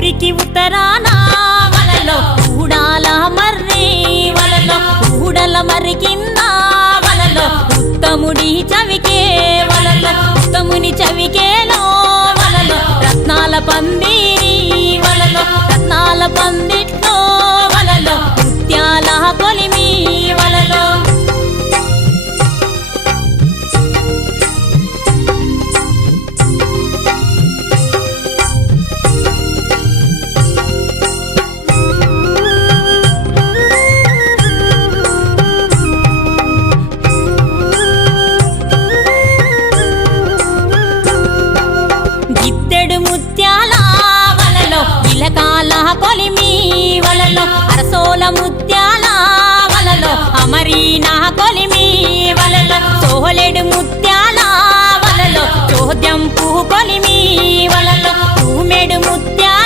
ఊరికి ఉత్తరాన వలలో ఊడాల మర్రి వలలో ఊడల మర్రి కింద వలలో ఉత్తముడి చవికే వలలో ఉత్తముని చవికేలో వలలో రత్నాల పందిరి వలలో రత్నాల పందిట్లో వలలో ముత్యాల కొలిమి వలలో గిద్దెడు ముత్యాల వలలో ఇలకాల కొలిమి వలలో అరసోల ముత్యాల వలలో అమరీనా కొలిమి వలలో సోలెడు ముత్యాల వలలో చోద్యం పువ్వు కొలిమి వలలో తూమెడు ముత్యాల